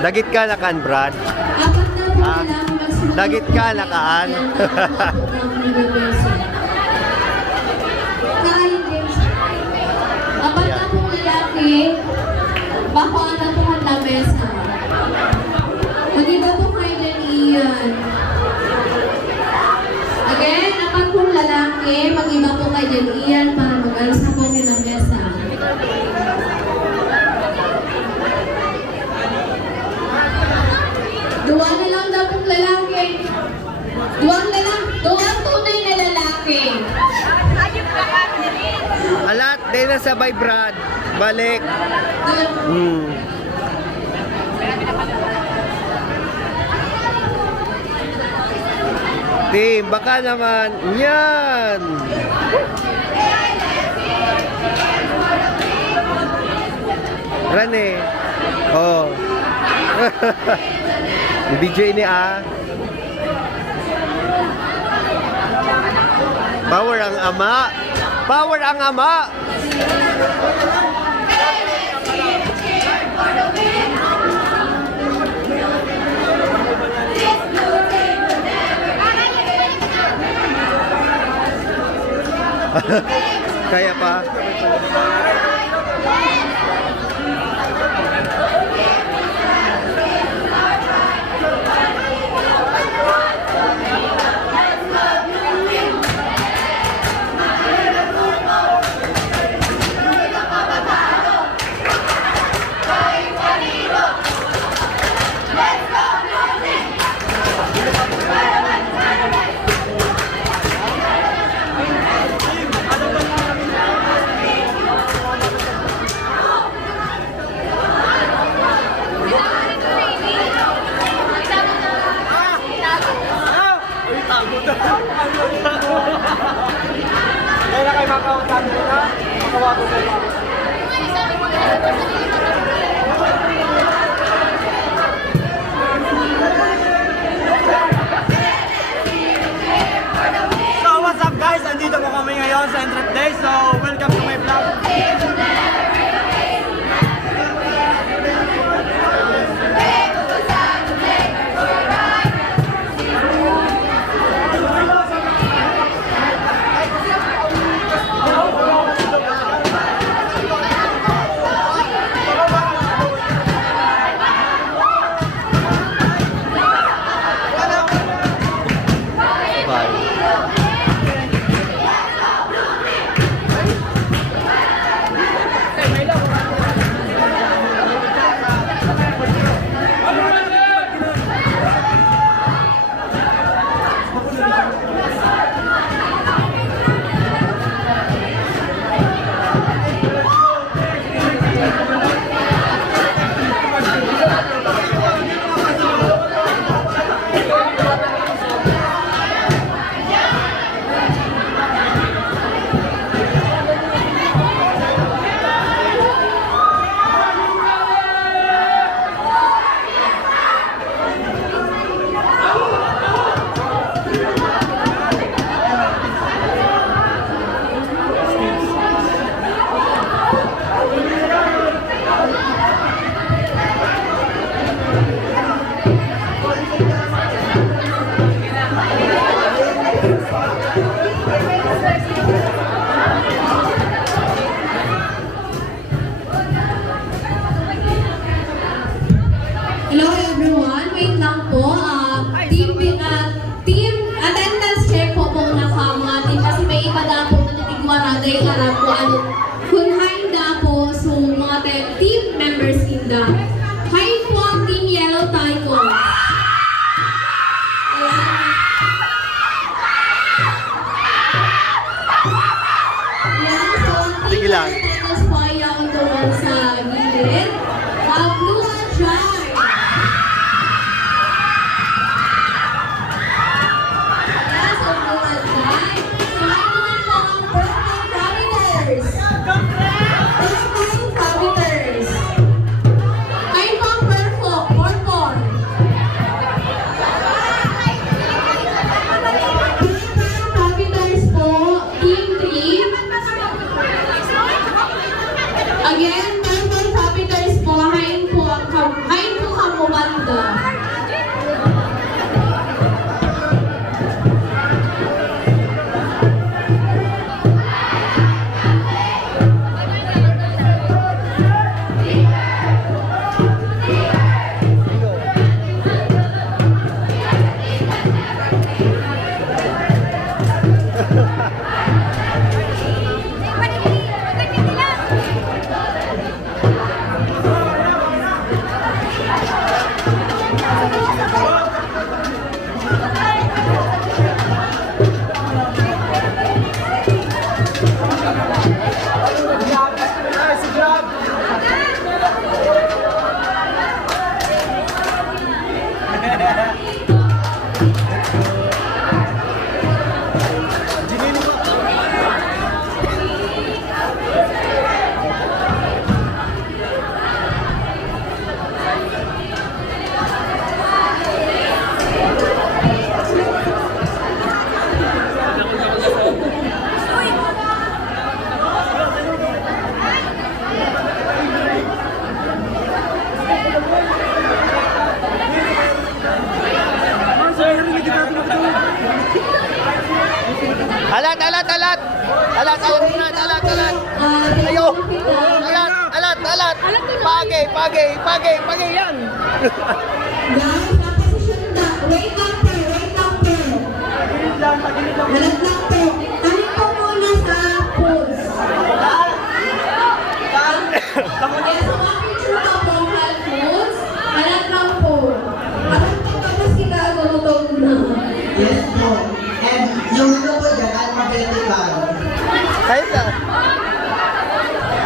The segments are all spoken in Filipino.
Dagit ka nakaan, Brad? Dagit ka nakaan? Apat na pong lalaki, bako na po ang lamesa. Mag-iba po kayo din iyan. Again, apat pong lalaki, mag-iba po kayo din iyan para mag-alas na po ang lamesa. Dua na lang daw pong lalaki. Duwang tunay na lalaki. Alat, di na sabay, Brad. Balik. Team, baka naman. Yan. Rane. Oh. Video ini Power ang ama. Power ang ama. Kaya pa. Kaya na kayo makakawasan na, makawasan na. So what's up guys? Andito po kami ngayon sa Entrep Day. So welcome to my vlog. Hello everyone, wait lang po. Team attendance check po po na mga team kasi may iba na po na natigwara dahil alam po ano kung handa po so mga team members in the high po ang team yellow taiko. Sige lang. Attendance po ay ang doon sa gilid. Blue and Shine. alat, alat. Ayo. Alat. Pagay, yan. Guys, naposisyon na. Wait lang po. Alat lang po. Tanin po muna sa post. Yes, so ang picture ko po, post. Alat lang po. Alat po tapos kita agulutog na. Yes po. And yung ano po dyan, alphabetical. Kahit na.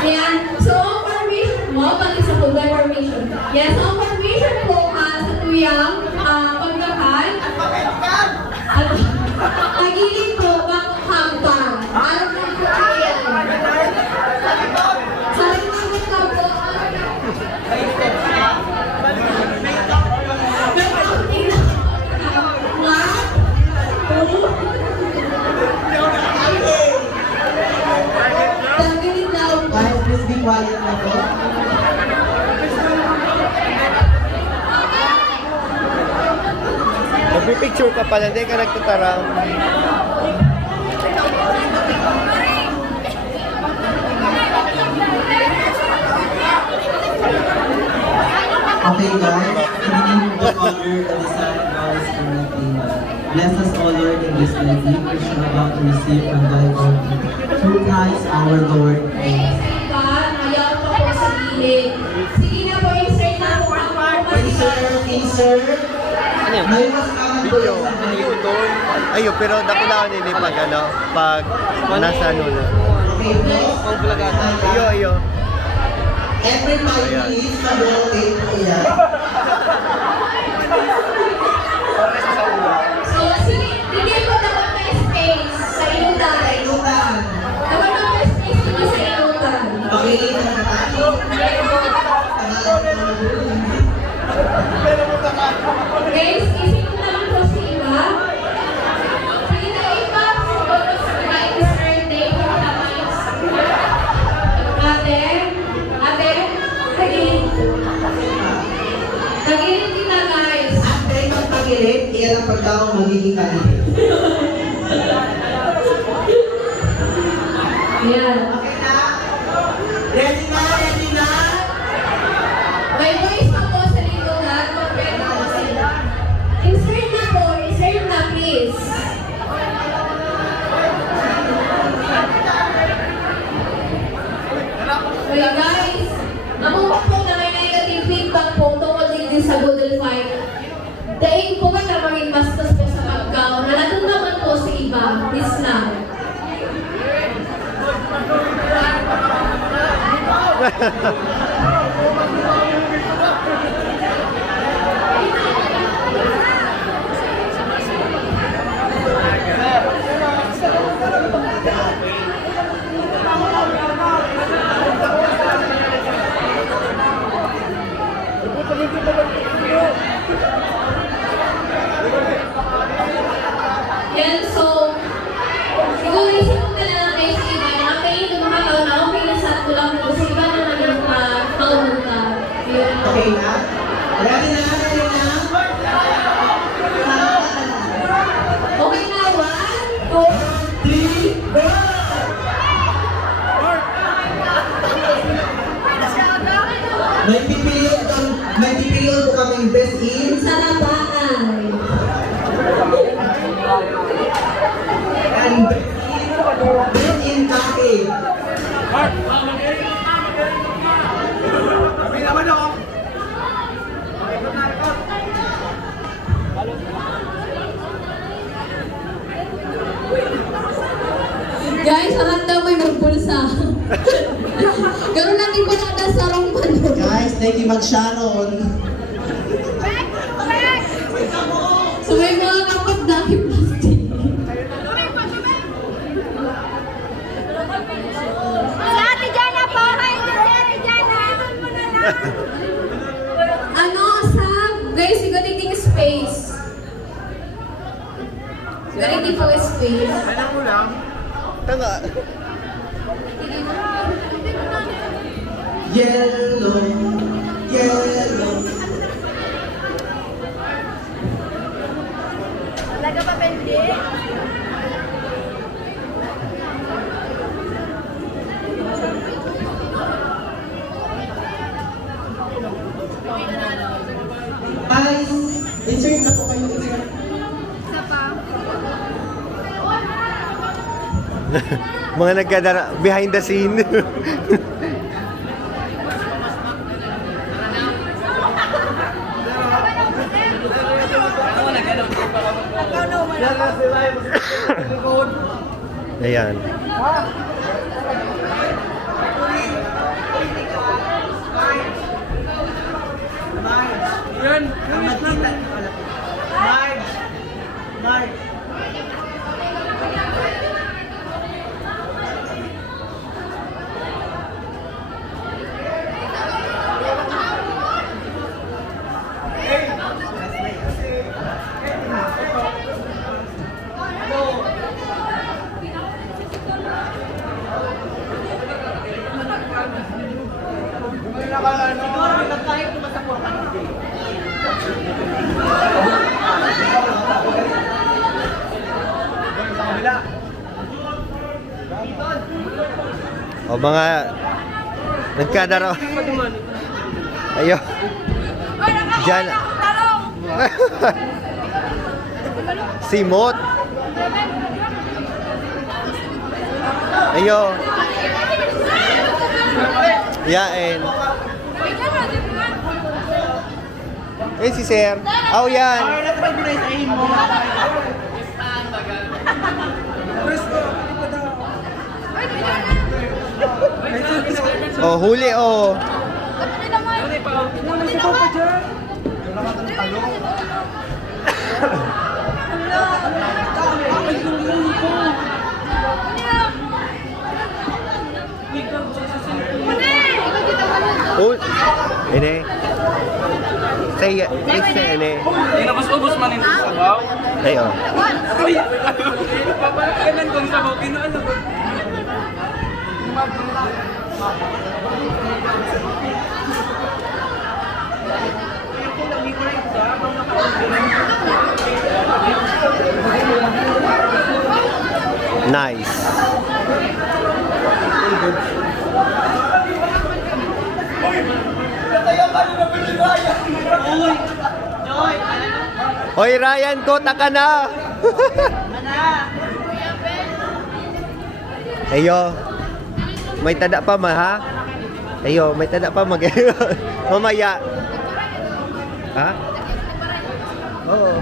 Ayan. So, ang formation mo, pati sa food formation. Yes, so ang formation po sa tuyang pagkakan. At pagilid po, hanggang. Ano po po yan? Sa limit ka po. Tanggalin daw po. Guys, please be quiet na po. Magpipicture ka pala, hindi ka nagtutarang. Okay guys, in the name of the Father, and the Son, and the Holy Spirit, Amen. Bless us all, Lord, in this life, which we are about to receive from thy bounty. Through Christ our Lord. Amen. Sa ayaw pa po sa gilid. Sige na po, insert na po ang Teaser. Ano yun? May mas kanan po Video. yung sa video. Ayo, pero dakulaan nila pag ano, pag nasa ano na. Okay, please. Ayo. Every 5 minutes, mag-rotate po yan. So, sige, bigyan ko naman may space sa inutan. Inutan. Naman ang may space dito sa inutan. Pagilitan na tayo. Guys, isip ko naman po sa iba. Sige na iba, siguro sa right birthday po naman. Ate, tagilid. Tagilid din na guys. After magpagilid, iyan ang pagkaong magiging kalit. Ayan. Okay na? Ready na? May voice pa po sa likuran. Pwede po sila. Insert na please. Okay guys, nakuha po na may negative feedback po tungkol din sa Google Fight. Dahil po na maging bastos po sa pagkaw na naman po sa iba. Please lang. Yan, so, siguro isip ko na lang kayo sa iba. Okay, yung makakaw na okay na sa tulang po sa iba naman yung paumunta. Yun. Okay na? Ready na? Okay na, 1, 2, 3, go! May pipiliin po kaming best in Sarapaan. and best in coffee. Guys, ang daw may magbulsa. Ganun lang iba na sa rompan. Guys, thank you mag-Sharon. So may mga kapag dahil plastic. Si Ate Jana po! Hi, Ate Jana! Ano, Sam? Guys, you gotta take space. You gotta take for space. Tanga. Yellow. Talaga pa, Benji? Mga nagkadara, behind the scene. Ayan. Yun, Marge. O mga nagkadara. Ayo. Diyan. Simot. Ayo. Yain. Eh si Sir. Oh yan. Oh, huli oh. Oh, ini. Say ini. Inabos-ubos man yung sabaw. Ayo. Uy! Papalakanan kong sabaw, kinaano ko. Nice. Hoy Ryan, kota ka na. Ayo. May tada pa ma ha? Ayo, may tada pa mag mamaya. Ha? Oo.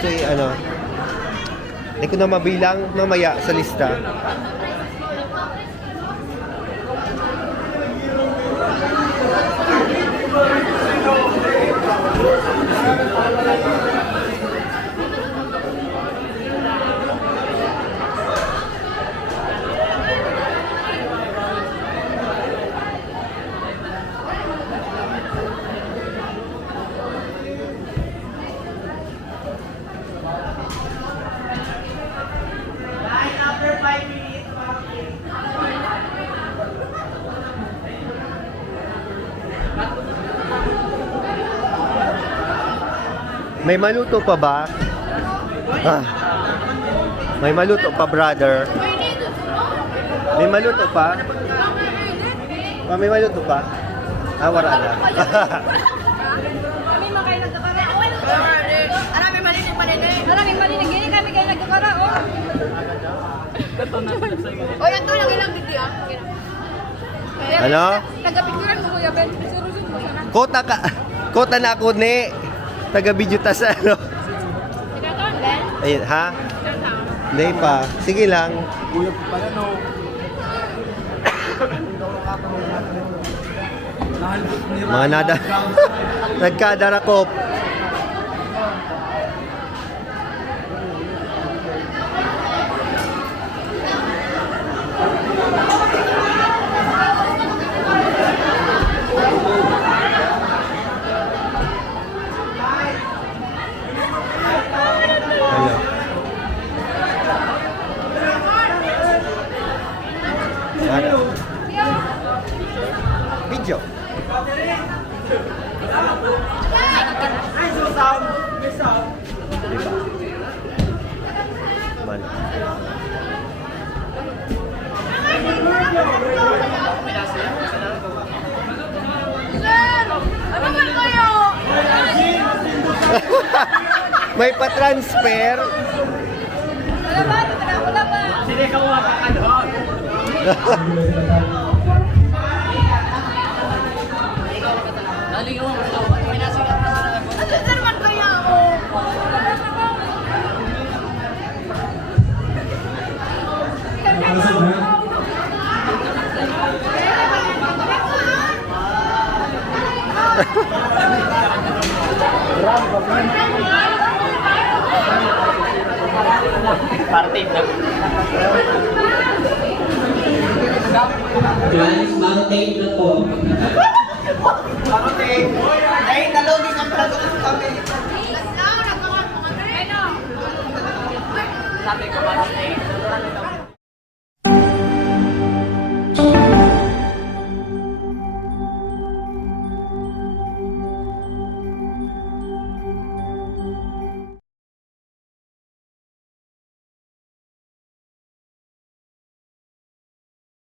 So, ano? Hindi ko na mabilang mamaya sa lista. May maluto pa ba? Ah. May maluto pa, brother. May maluto pa? Ah, may maluto pa? Ah, wala na. Kami makain nagkakara. Maraming malinig malinig. Maraming malinig. Ganyan kami kayo nagkakara. O, yan to lang ilang video. Ano? Tagapikuran mo kuya Ben. Surusot mo sana. Kota na ako ni. Taga-video ta sa ano. Tinataon Ben? Ayun, ha? Hindi pa. Sige lang. Mga nada. Nagkadarakop. Hello. Ano? Video. Mana? Ano ba kayo? May pa-transfer. Wala ba? Wala ba? Sili ka uwag ka ano? Saan man kaya ako? Guys, mountain na po. Ay, nalugi ang product kami.